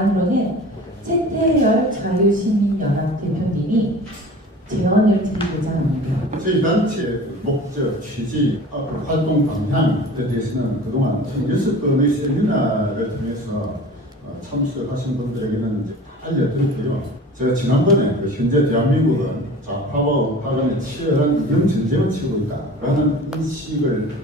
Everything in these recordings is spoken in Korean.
다음으로는 최태열 자유시민연합 대표님이 제언을 드리고자 합니다. 저희 단체의 목적, 취지, 앞으로 활동 방향에 대해서는 그동안 6건의 세미나를 통해서 참석하신 분들에게는 알려드렸고요. 제가 지난번에 현재 대한민국은 좌파와 우파 간의 치열한 이념 전쟁을 치고 있다라는 인식을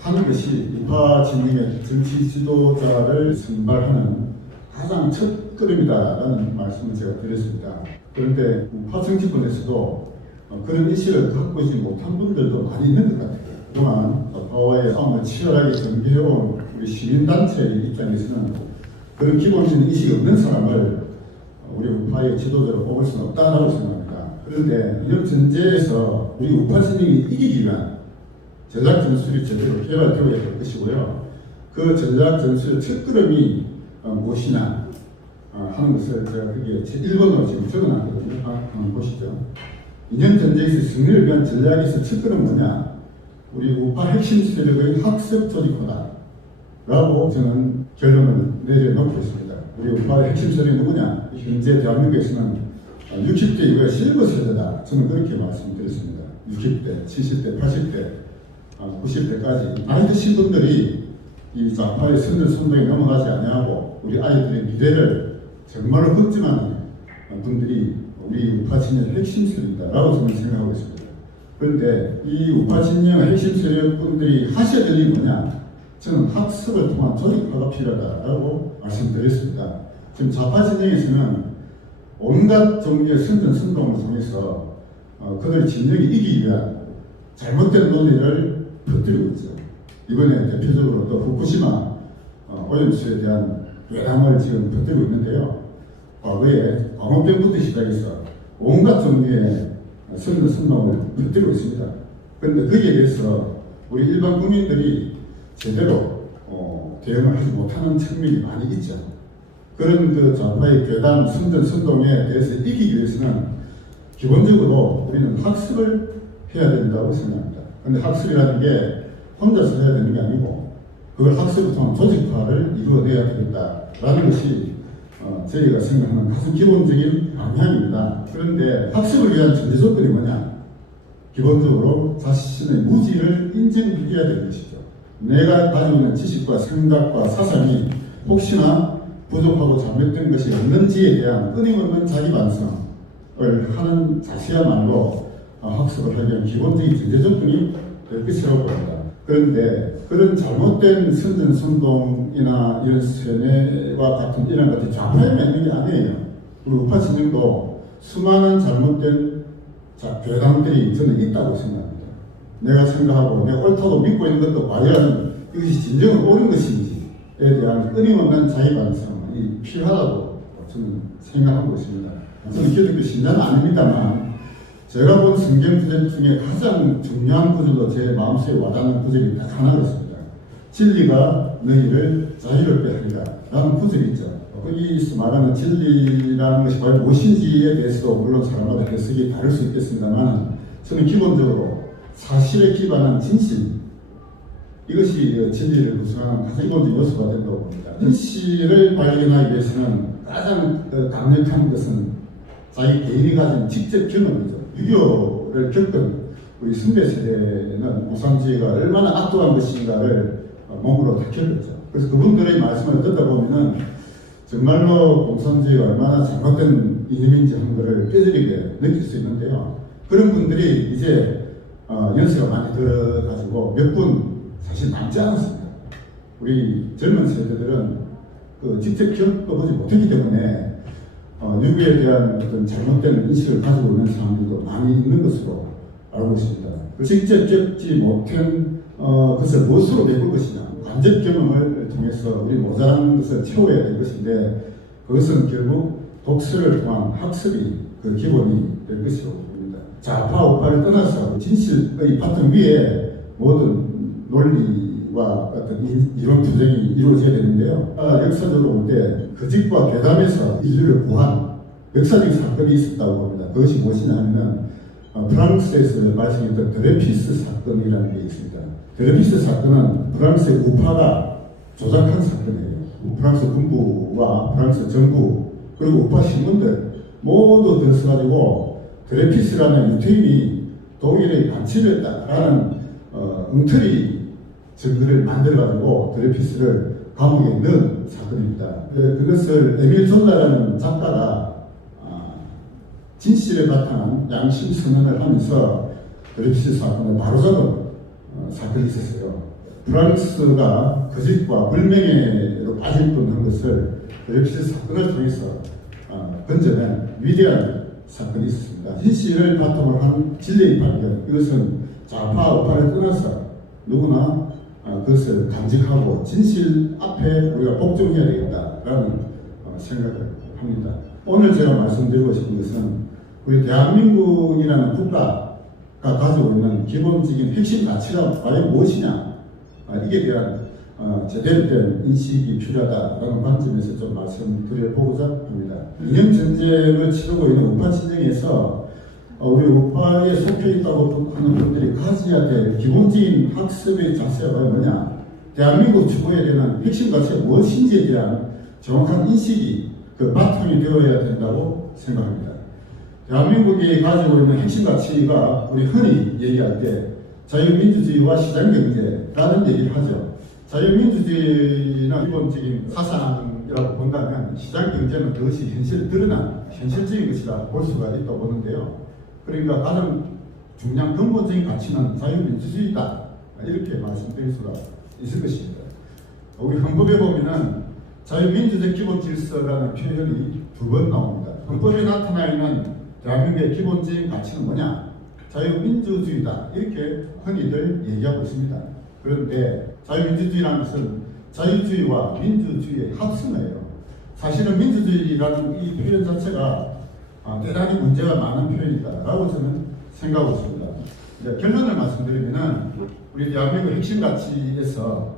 하는 것이 우파 진영의 정치 지도자를 선발하는 가장 첫 걸음이다라는 말씀을 제가 드렸습니다. 그런데 우파 정치권에서도 그런 인식을 갖고 있지 못한 분들도 많이 있는 것 같아요. 그동안 좌파와의 싸움을 치열하게 전개해온 우리 시민단체의 입장에서는 그런 기본적인 인식이 없는 사람을 우리 우파의 지도자로 뽑을 수는 없다라고 생각합니다. 그런데 이런 전제에서 우리 우파 진영이 이기기 위한 전략 전술이 제대로 개발되어야 될 것이고요. 그 전략 전술의 첫걸음이 무엇이냐 하는 것을 제가 거기에 제 1번으로 지금 적어놨거든요. 한번 보시죠. 이념 전쟁에서 승리를 위한 전략에서 첫걸음은 뭐냐? 우리 우파 핵심 세력의 학습 조직화다 라고 저는 결론을 내려놓고 있습니다. 우리 우파의 핵심 세력이 누구냐? 현재 대한민국에서는 60대 이후에 실버 세대다. 저는 그렇게 말씀드렸습니다. 60대, 70대, 80대, 90대까지 나이 드신 분들이 이 좌파의 선전선동에 넘어가지 아니하고 우리 아이들의 미래를 정말로 걱정하는 분들이 우리 우파 진영의 핵심 세력이다라고 저는 생각하고 있습니다. 그런데 이 우파 진영의 핵심 세력분들이 하셔야 될 일이 뭐냐? 저는 학습을 통한 조직화가 필요하다라고 말씀드렸습니다. 지금 좌파 진영에서는 온갖 종류의 선전선동을 통해서 그들 진영이 이기기 위한 잘못된 논리를 퍼뜨리고 있죠. 이번에 대표적으로 또 후쿠시마 오염수에 대한 외람을 지금 퍼뜨리고 있는데요. 과거에 광우병부터 시작해서 온갖 종류의 선전선동을 퍼뜨리고 있습니다. 그런데 거기에 대해서 우리 일반 국민들이 제대로 대응을 하지 못하는 측면이 많이 있죠. 그런 그 좌파의 괴담, 선전선동에 대해서 이기기 위해서는 기본적으로 우리는 학습을 해야 된다고 생각합니다. 그런데 학습이라는 게 혼자서 해야 되는 게 아니고 그걸 학습을 통한 조직화를 이루어내야 되겠다라는 것이 저희가 생각하는 가장 기본적인 방향입니다. 그런데 학습을 위한 전제 조건이 뭐냐? 기본적으로 자신의 무지를 인정해야 되는 것이죠. 내가 가지고 있는 지식과 생각과 사상이 혹시나 부족하고 잘못된 것이 없는지에 대한 끊임없는 자기 반성을 하는 자세야말로 학습을 하기 위한 기본적인 전제 조건이 될 것이라고 봅니다. 그런데 그런 잘못된 선전선동이나 이런 세뇌와 같은 이런 것들이 좌파에만 있는 게 아니에요. 우리 우파 진영도 수많은 잘못된 괴담들이 저는 있다고 생각합니다. 내가 생각하고 내가 옳다고 믿고 있는 것도 과연 이것이 진정으로 옳은 것인지에 대한 끊임없는 자기 반성이 필요하다고 저는 생각하고 있습니다. 저는 기독교 신자는 아닙니다만 제가 본 성경 구절 중에 가장 중요한 구절도 제 마음속에 와닿는 구절이 딱 하나 있습니다. 진리가 너희를 자유롭게 하리라 라는 구절이 있죠. 거기서 말하는 진리라는 것이 과연 무엇인지에 대해서도 물론 사람마다 해석이 다를 수 있겠습니다만 저는 기본적으로 사실에 기반한 진실, 이것이 진리를 구성하는 가장 기본적인 요소가 된다고 봅니다. 진실을 발견하기 위해서는 가장 강력한 것은 자기 개인이 가진 직접 경험이죠. 6.25를 겪은 우리 선배 세대는 공산주의가 얼마나 악독한 것인가를 몸으로 다 겪었죠. 그래서 그분들의 말씀을 듣다 보면은 정말로 공산주의가 얼마나 잘못된 이념인지 하는 것을 뼈저리게 느낄 수 있는데요. 그런 분들이 이제 연세가 많이 들어가지고 몇 분 사실 남지 않았습니다. 우리 젊은 세대들은 그 직접 겪어보지 못했기 때문에 유교에 대한 어떤 잘못된 인식을 가지고 있는 사람들도 많이 있는 것으로 알고 있습니다. 직접 겪지 못한 것을 무엇으로 메꿀 것이냐, 간접 경험을 통해서 우리 모자란 것을 채워야 될 것인데 그것은 결국 독서를 통한 학습이 그 기본이 될 것이라고 봅니다. 좌파 우파를 떠나서 진실의 바탕 위에 모든 논리와 어떤 이론 투쟁이 이루어져야 되는데요. 역사적으로 볼 때 거짓과 괴담에서 인류를 구한 역사적 사건이 있었다고 봅니다. 그것이 무엇이냐 하면 프랑스에서 발생했던 드레피스 사건이라는 게 있습니다. 드레피스 사건은 프랑스의 우파가 조작한 사건이에요. 프랑스 군부와 프랑스 정부 그리고 우파 신문들 모두 들어서가지고 드레피스라는 유태인이 독일의 반칙이었다라는 엉터리 증거를 만들어가지고 드레피스를 감옥에 넣은 사건입니다. 그것을 에밀 졸라라는 작가가 진실에 바탕한 양심 선언을 하면서 드레피스 사건을 바로잡은 사건이 있었어요. 프랑스가 거짓과 불명예로 빠질 뻔한 것을 드레피스 사건을 통해서 건져낸 위대한 사건이 있었습니다. 진실을 바탕으로 한 진리의 발견, 이것은 좌파 우파를 떠나서 누구나 그것을 간직하고 진실 앞에 우리가 복종해야 되겠다라는 생각을 합니다. 오늘 제가 말씀드리고 싶은 것은 우리 대한민국이라는 국가가 가지고 있는 기본적인 핵심 가치가 과연 무엇이냐, 이에 대한 제대로 된 인식이 필요하다라는 관점에서 좀 말씀드려보고자 합니다. 이념 전쟁을 치르고 있는 우파 진영에서 우리 우파에 속해 있다고 하는 분들이 가져야 될 기본적인 학습의 자세가 뭐냐, 대한민국 추구해야 되는 핵심 가치가 무엇인지에 대한 정확한 인식이 그 바탕이 되어야 된다고 생각합니다. 대한민국이 가지고 있는 핵심 가치가 우리 흔히 얘기할 때 자유민주주의와 시장경제라는 얘기를 하죠. 자유민주주의는 기본적인 사상이라고 본다면 시장경제는 그것이 현실에 드러난 현실적인 것이라 볼 수가 있다고 보는데요. 그러니까 가장 중요한 근본적인 가치는 자유민주주의다, 이렇게 말씀드릴 수가 있을 것입니다. 우리 헌법에 보면은 자유민주적 기본 질서라는 표현이 2번 나옵니다. 헌법에 나타나 있는 대한민국의 기본적인 가치는 뭐냐? 자유민주주의다, 이렇게 흔히들 얘기하고 있습니다. 그런데 자유민주주의라는 것은 자유주의와 민주주의의 합성어예요. 사실은 민주주의라는 이 표현 자체가 대단히 문제가 많은 표현이다라고 저는 생각하고 있습니다. 결론을 말씀드리면 우리 대한민국 핵심 가치에서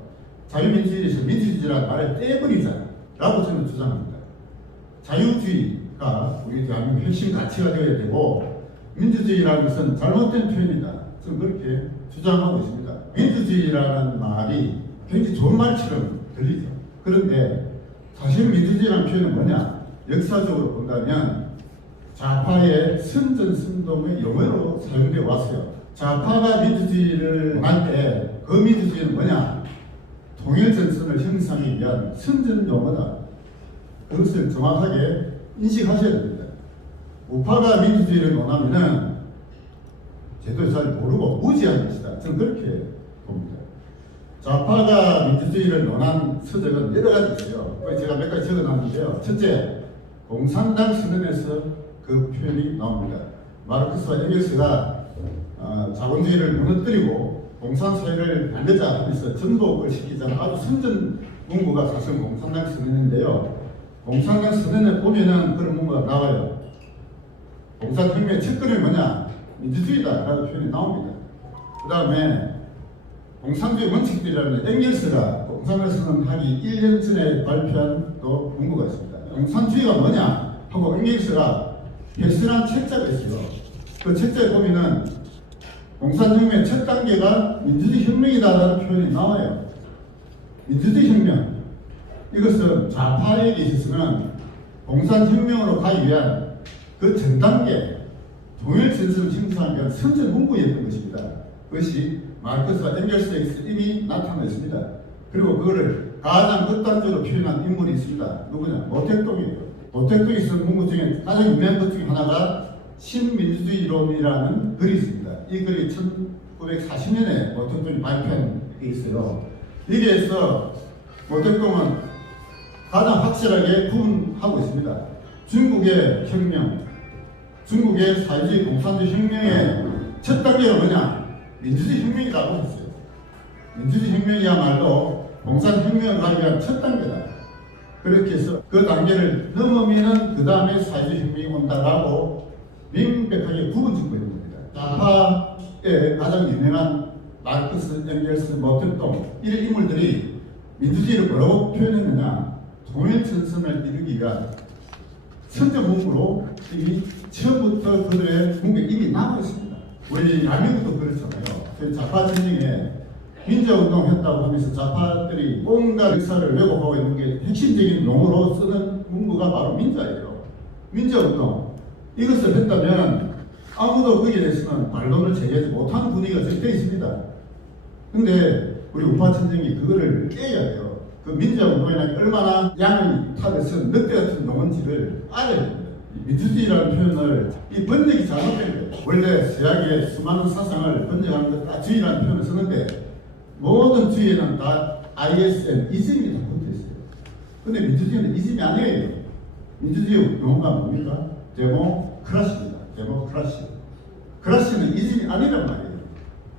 자유민주주의에서 민주주의라는 말을 떼버리자라고 저는 주장합니다. 자유주의가 우리 대한민국 핵심 가치가 되어야 되고 민주주의라는 것은 잘못된 표현이다, 저는 그렇게 주장하고 있습니다. 민주주의라는 말이 굉장히 좋은 말처럼 들리죠. 그런데 사실 민주주의라는 표현은 뭐냐? 역사적으로 본다면 좌파의 선전선동의 용어로 사용되어 왔어요. 좌파가 민주주의를 할 때 그 민주주의는 뭐냐? 통일전선을 형성하기 위한 선전 용어다. 그것을 정확하게 인식하셔야 됩니다. 우파가 민주주의를 논하면은 제대로 잘 모르고 무지한 것이다, 저는 그렇게 봅니다. 좌파가 민주주의를 논한 서적은 여러 가지 있어요. 제가 몇 가지 적어놨는데요. 첫째, 공산당 선언에서 그 표현이 나옵니다. 마르크스와 엥겔스가 자본주의를 무너뜨리고 공산사회를 만들자 하면서 전복을 시키자는 아주 선전 문구가 사실 공산당 선언인데요. 공산당 선언에 보면은 그런 문구가 나와요. 공산혁명의 첫걸음이 뭐냐? 민주주의다라는 표현이 나옵니다. 그 다음에 공산주의 원칙들이라는 엥겔스가 공산당 선언하기 1년 전에 발표한 또 문구가 있습니다. 공산주의가 뭐냐 하고 엥겔스가 개설한 책자가 있어요. 그 책자에 보면은 공산혁명의 첫 단계가 민주주의 혁명이다라는 표현이 나와요. 민주주의 혁명, 이것은 좌파에게 있어서는 공산혁명으로 가기 위한 그 전 단계 통일전선을 형성하기 위한 선전 문구였던 것입니다. 그것이 마르크스와 엥겔스에서 이미 나타나 있습니다. 그리고 그거를 가장 극단적으로 표현한 인물이 있습니다. 누구냐? 모택동이에요. 모택동이 쓴 문구 중에 가장 유명한 것 중에 하나가 신민주주의론이라는 글이 있습니다. 이 글이 1940년에 모택동이 발표한 게 있어요. 여기에서 모택동은 가장 확실하게 구분하고 있습니다. 중국의 혁명, 중국의 사회주의 공산주의 혁명의 첫 단계가 뭐냐? 민주주의 혁명이라고 했어요. 민주주의 혁명이야말로 공산혁명을 가기 위한 첫 단계다. 그렇게 해서 그 단계를 넘으면은 그 다음에 사회주의 혁명이 온다라고 명백하게 구분 짓고 있는 겁니다. 좌파의 가장 유명한 마르크스, 엥겔스, 모택동 이런 인물들이 민주주의를 뭐라고 표현했느냐? 통일전선을 이루기 위한 선전 문구로 이미 처음부터 그들의 문구에 이미 남아 있습니다. 우리 대한민국도 그렇잖아요. 저희 좌파 진영에 민주화운동 했다고 하면서 좌파들이 온갖 역사를 왜곡하고 있는 게 핵심적인 용어로 쓰는 문구가 바로 민주화예요. 민주화운동. 이것을 했다면 아무도 거기에 대해서는 반론을 제기하지 못하는 분위기가 적혀 있습니다. 근데 우리 우파천정이 그거를 깨야 돼요. 그 민주화운동이라는 게 얼마나 양을 타듯이 늑대 같은 용어인지를 알아야 됩니다. 민주주의라는 표현을 이 번역이 잘못된 거예요. 원래 서양의 수많은 사상을 번역하는 것 다 주의라는 표현을 쓰는데 모든 주의에는 다 ISM, 이즘이 다 붙어 있어요. 근데 민주주의는 이즘이 아니에요. 민주주의 용어가 뭡니까? 데모크라시입니다. 데모크라시. 크라시는 이즘이 아니란 말이에요.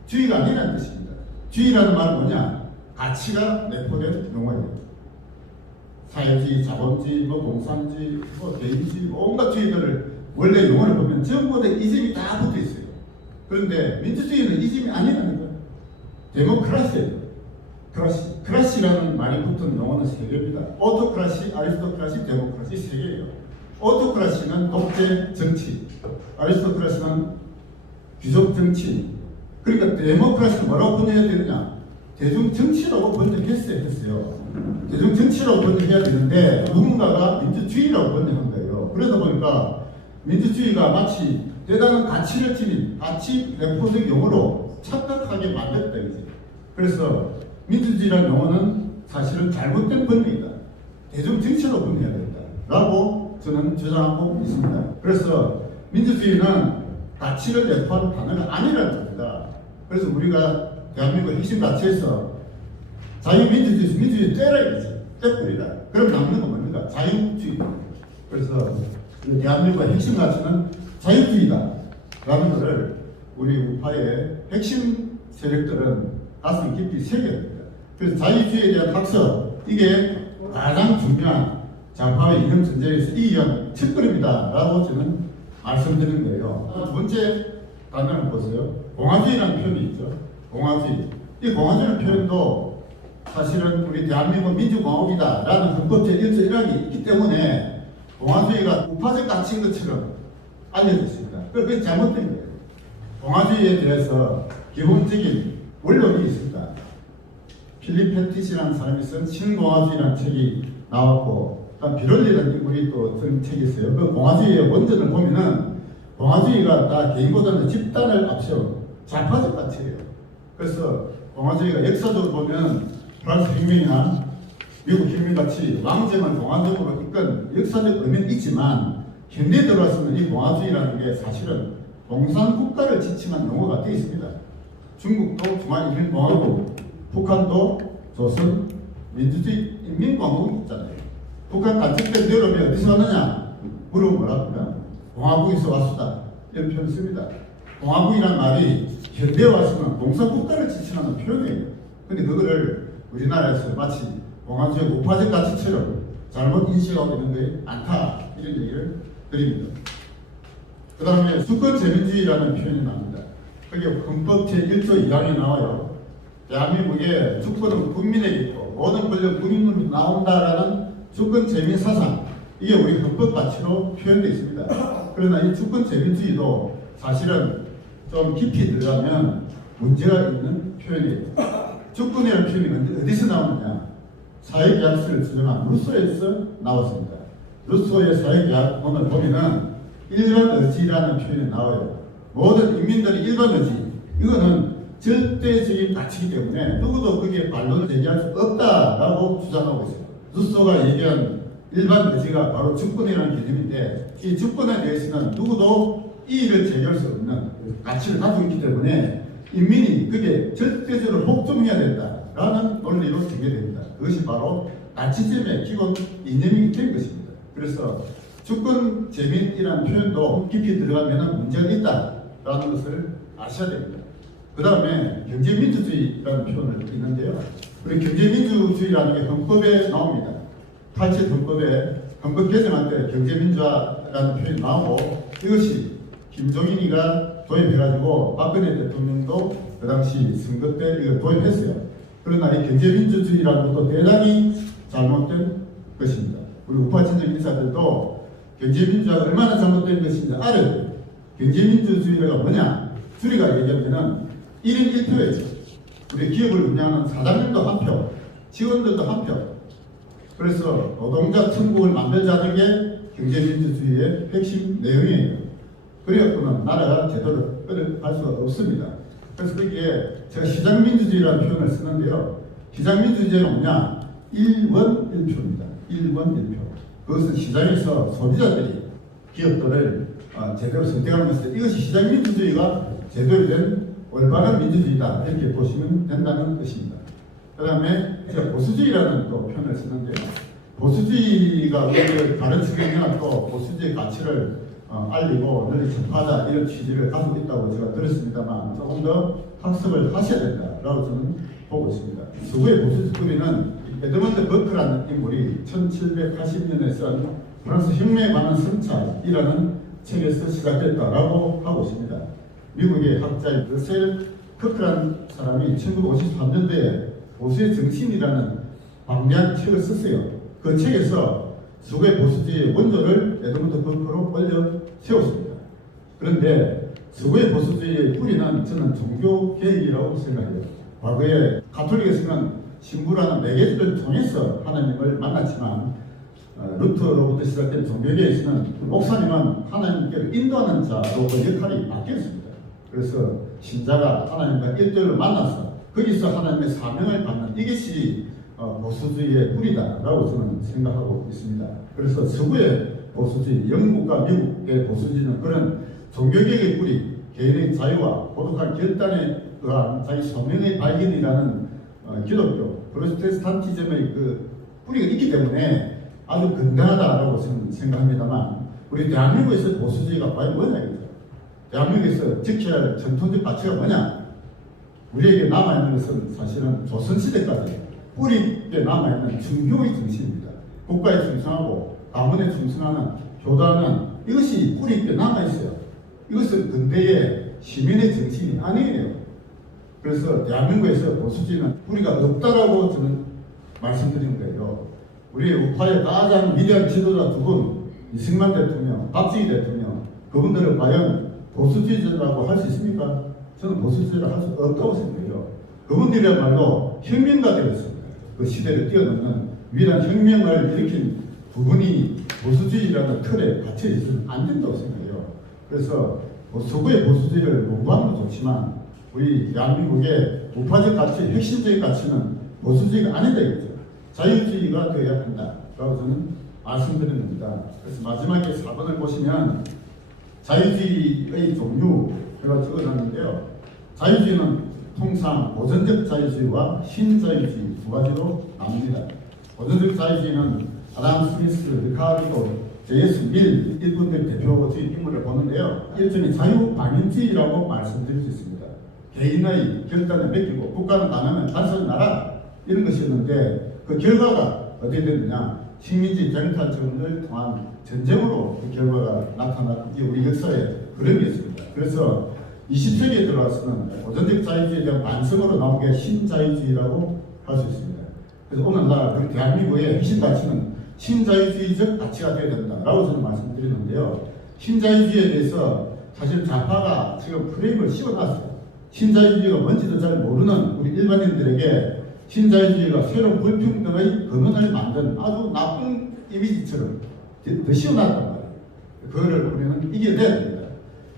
주의가 아니라는 뜻입니다. 주의라는 말은 뭐냐? 가치가 내포된 용어예요. 사회주의, 자본주의, 공산주의, 개인주의, 온갖 주의들을 원래 용어를 보면 전부 다 이즘이 다 붙어 있어요. 그런데 민주주의는 이즘이 아니라는 거예요. 데모크라시예요. 크라시. 크라시라는 말이 붙은 용어는 세 개입니다. 오토크라시, 아리스토크라시, 데모크라시 세 개예요. 오토크라시는 독재 정치, 아리스토크라시는 귀족 정치. 그러니까 데모크라시는 뭐라고 번역해야 되느냐? 대중 정치라고 번역했어요. 대중 정치라고 번역해야 되는데 누군가가 민주주의라고 번역한 거예요. 그러다 보니까 민주주의가 마치 대단한 가치를 지닌 가치 내포적 용어로 착각하게 만들었다 이제. 그래서 민주주의라는 용어는 사실은 잘못된 번역이다. 대중 정치로 번역해야 된다라고 저는 주장하고 있습니다. 그래서 민주주의는 가치를 내포하는 단어가 아니라는 겁니다. 그래서 우리가 대한민국 핵심 가치에서 자유민주주의, 민주주의 떼라야지. 떼버리라. 그럼 남는 건 뭡니까? 자유주의. 그래서 대한민국의 핵심 가치는 자유주의다. 라는 것을 우리 우파의 핵심 세력들은 가슴 깊이 새겨야 됩니다. 그래서 자유주의에 대한 학습, 이게 가장 중요한 좌파의 이념 전쟁에서 이기한 첫걸음이다. 라고 저는 말씀드리는 거예요. 두 번째 단어를 보세요. 공화주의라는 표현이 있죠. 공화주의. 이 공화주의라는 표현도 사실은 우리 대한민국 민주공화국이다 라는 헌법 제1조 1항이 있기 때문에 공화주의가 우파적 가치인 것처럼 알려져 있습니다. 그게 잘못된 거예요. 공화주의에 대해서 기본적인 원론이 있습니다. 필립 패티시라는 사람이 쓴 신공화주의라는 책이 나왔고, 비롤리라는 인물이 또 쓴 책이 있어요. 그 공화주의의 원전을 보면은 공화주의가 다 개인보다는 집단을 앞세운 좌파적 가치예요. 그래서 공화주의가 역사적으로 보면 프랑스 혁명이나 미국 혁명같이 왕정을 공화적으로 이끈 역사적 의미는 있지만 현대에 들어와서는 이 공화주의라는 게 사실은 공산국가를 지칭한 용어가 되어 있습니다. 중국도 중화인민공화국, 북한도 조선 민주주의 인민공화국이 있잖아요. 북한 간첩대 내려오면 어디서 왔느냐? 물어보면 뭐랍니까? 공화국에서 왔수다. 이런 표현을 씁니다. 공화국이란 말이 현대에 와서는 공산국가를 지칭하는 표현이에요. 근데 그거를 우리나라에서 마치 공화주의 우파적 가치처럼 잘못 인식하고 있는 게 많다. 이런 얘기를 드립니다. 그 다음에 주권재민주의라는 표현이 나옵니다. 그게 헌법 제1조 2항에 나와요. 대한민국의 주권은 국민에게 있고 모든 권력 국민으로 나온다라는 주권재민 사상, 이게 우리 헌법 가치로 표현되어 있습니다. 그러나 이 주권재민주의도 사실은 좀 깊이 들어가면 문제가 있는 표현이에요. 주권이라는 표현이 어디서 나오느냐? 사회계약서를 수정한 루소에서 나왔습니다. 루소의 사회계약문을 보면은 일반 의지라는 표현이 나와요. 모든 인민들의 일반 의지, 이거는 절대적인 가치이기 때문에 누구도 거기에 반론을 제기할 수 없다라고 주장하고 있어요. 루소가 얘기한 일반 의지가 바로 주권이라는 개념인데, 이 주권에 대해서는 누구도 이의를 제기할 수 없는 가치를 가지고 있기 때문에 인민이 그게 절대적으로 복종해야 된다라는 논리로 전개됩니다. 그것이 바로 가치점의 기본 이념이 된 것입니다. 그래서 주권 재민이라는 표현도 깊이 들어가면 문제가 있다라는 것을 아셔야 됩니다. 그 다음에 경제민주주의라는 표현을 있는데요. 우리 경제민주주의라는 게 헌법에 나옵니다. 87 헌법에 헌법 개정할 때 경제민주화라는 표현이 나오고, 이것이 김종인이가 도입해가지고 박근혜 대통령도 그 당시 선거 때 이걸 도입했어요. 그러나 이 경제민주주의라는 것도 대단히 잘못된 것입니다. 우리 우파친정 인사들도 경제민주화가 얼마나 잘못된 것인지 알아야 돼요. 경제민주주의가 뭐냐? 줄이가 얘기하면 1인 1표예요. 우리 기업을 운영하는 사장님도 한 표, 직원들도 한 표. 그래서 노동자 천국을 만들자는 게 경제민주주의의 핵심 내용이에요. 그래갖고는 나라가 제대로 끌어갈 수가 없습니다. 그래서 거기에 제가 시장민주주의라는 표현을 쓰는데요. 시장민주주의는 뭐냐? 1원 1표입니다. 1원 1표. 그것은 시장에서 소비자들이 기업들을 제대로 선택하는 것인데 이것이 시장민주주의가 제대로 된 올바른 민주주의다 이렇게 보시면 된다는 뜻입니다. 그 다음에 제가 보수주의라는 또 표현을 쓰는데요. 보수주의가 우리 다른 측면이나 또 보수주의 가치를 알리고 널리 전파하자 이런 취지를 가지고 있다고 제가 들었습니다만 조금 더 학습을 하셔야 된다라고 저는 보고 있습니다. 서구의 보수주의는 에드먼드 버크라는 인물이 1780년에 쓴 프랑스 혁명에 관한 성찰이라는 책에서 시작됐다라고 하고 있습니다. 미국의 학자인 러셀 커크라는 사람이 1953년도에 보수의 정신이라는 방대한 책을 썼어요. 그 책에서 서구의 보수주의의 원조를 에드먼드 버크로 올려 세웠습니다. 그런데 서구의 보수주의의 뿌리는 저는 종교개혁이라고 생각해요. 과거에 가톨릭에서는 신부라는 매개체를 통해서 하나님을 만났지만 루터로부터 시작된 종교개혁에서는 목사님은 하나님께로 인도하는 자로 그 역할이 바뀌었습니다. 그래서 신자가 하나님과 일대일로 만나서 거기서 하나님의 사명을 받는 이것이 보수주의의 뿌리다라고 저는 생각하고 있습니다. 그래서 서구의 보수주의, 영국과 미국의 보수주의는 그런 종교개혁의 뿌리, 개인의 자유와 고독한 결단에 의한 자기 소명의 발견이라는 기독교, 프로테스탄티즘의 그 뿌리가 있기 때문에 아주 건강하다라고 저는 생각합니다만 우리 대한민국에서 보수주의가 과연 뭐냐겠죠. 대한민국에서 지켜야 할 전통적 가치가 뭐냐? 우리에게 남아있는 것은 사실은 조선시대까지 뿌리 있게 남아있는 중교의 정신입니다. 국가에 충성하고 가문에 충성하는 교단은 이것이 뿌리 있게 남아있어요. 이것은 근대의 시민의 정신이 아니에요. 그래서 대한민국에서 보수주의는 뿌리가 없다라고 저는 말씀드리는 거예요. 우리 우파의 가장 위대한 지도자 두 분, 이승만 대통령, 박정희 대통령, 그분들은 과연 보수주의자라고 할 수 있습니까? 저는 보수주의라 할 수 없다고 생각해요. 그분들이야말로 혁명가들이었습니다. 그 시대를 뛰어넘는 위대한 혁명을 일으킨 두 분이 보수주의라는 틀에 갇혀 있으면 안 된다고 생각해요. 그래서 서구의 보수주의를 공부하는 건 좋지만 우리 대한민국의 우파적 가치, 핵심적인 가치는 보수주의가 아니다 이거죠. 자유주의가 되어야 한다라고 저는 말씀드리는 겁니다. 그래서 마지막에 4번을 보시면 자유주의의 종류 제가 적어놨는데요. 자유주의는 통상 고전적 자유주의와 신자유주의 두 가지로 나눕니다. 고전적 자유주의는 아담 스미스, 리카르도, 제이스 밀 이분들 대표적인 인물을 보는데요. 일종의 자유방임주의라고 말씀드릴 수 있습니다. 개인의 결단을 맡기고 국가는 나누면 단순 나라 이런 것이었는데 그 결과가 어떻게 됐느냐? 식민지 정탈전을 통한 전쟁으로 그 결과가 나타난 게 우리 역사에 그런 게 있습니다. 그래서 20세기에 들어와서는 고전적 자유주의에 대한 반성으로 나온 게 신자유주의라고 할 수 있습니다. 그래서 오늘날 우리 대한민국의 핵심 가치는 신자유주의적 가치가 되어야 된다라고 저는 말씀드리는데요. 신자유주의에 대해서 사실 좌파가 지금 프레임을 씌워놨어요. 신자유주의가 뭔지도 잘 모르는 우리 일반인들에게 신자유주의가 새로운 불평등의 근원을 만든 아주 나쁜 이미지처럼 더 씌워놨단 말이에요. 그거를 우리는 이겨내야 됩니다.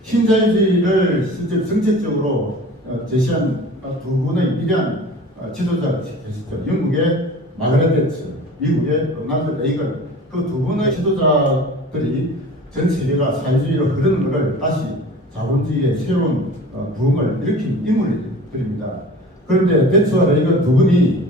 신자유주의를 실제 정책적으로 제시한 두 분의 위대한 지도자가 계시죠. 영국의 마가렛 대처, 미국의 로널드 레이건 그 두 분의 지도자들이 전 세계가 사회주의로 흐르는 것을 다시 자본주의의 새로운 부흥을 일으킨 인물들입니다. 그런데 대처와 레이건 두 분이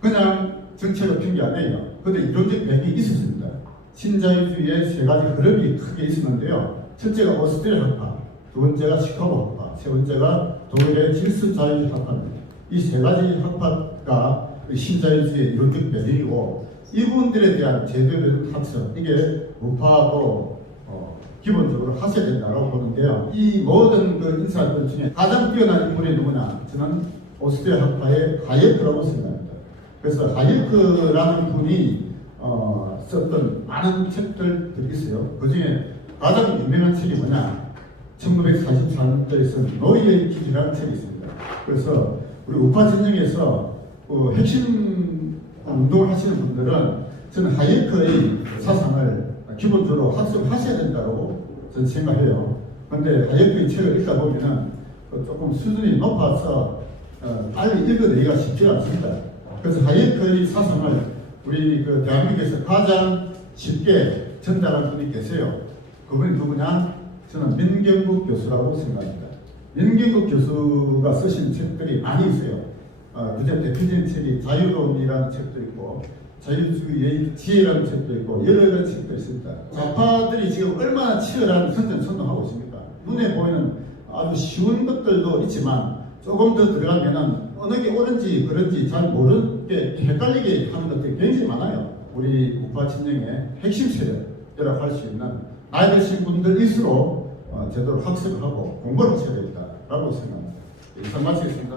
그냥 정책을 핀 게 아니에요. 그런데 이론적 배경이 있었습니다. 신자유주의의 세 가지 흐름이 크게 있었는데요. 첫째가 오스트리아 학파, 두 번째가 시카고 학파, 세 번째가 독일의 질서자유주의 학파입니다. 이 세 가지 학파가 신자유주의의 이론적 배경이고 이분들에 대한 제대로 된 학습, 이게 우파하고 기본적으로 하셔야 된다고 보는데요. 이 모든 그 인사들 중에 가장 뛰어난 인물이 누구냐? 저는 오스트리아 학파의 하예크라고 생각합니다. 그래서 하예크라는 분이 썼던 많은 책들이 있어요. 그 중에 가장 유명한 책이 뭐냐? 1944년도에 쓴 노예의 기준이라는 책이 있습니다. 그래서 우리 우파 진영에서 핵심 운동을 하시는 분들은 저는 하이에크의 사상을 기본적으로 학습하셔야 된다고 저는 생각해요. 그런데 하이에크의 책을 읽다 보면은 조금 수준이 높아서 빨리 읽어내기가 쉽지가 않습니다. 그래서 하이에크의 사상을 우리 대한민국에서 가장 쉽게 전달한 분이 계세요. 그분이 누구냐? 저는 민경국 교수라고 생각합니다. 민경국 교수가 쓰신 책들이 많이 있어요. 그중 대표적인 책이 자유론이라는 책도 있고 자유주의의 지혜라는 책도 있고 여러 가지 책도 있습니다. 좌파들이 지금 얼마나 치열한 선전선동하고 있습니까? 눈에 보이는 아주 쉬운 것들도 있지만 조금 더 들어가면은 어느 게 옳은지 그런지 잘 모르게 헷갈리게 하는 것들이 굉장히 많아요. 우리 우파 진영의 핵심 세력이라고 할 수 있는 나이 드신 분들일수록 제대로 학습을 하고 공부를 하셔야 되겠다라고 생각합니다. 이상 마치겠습니다.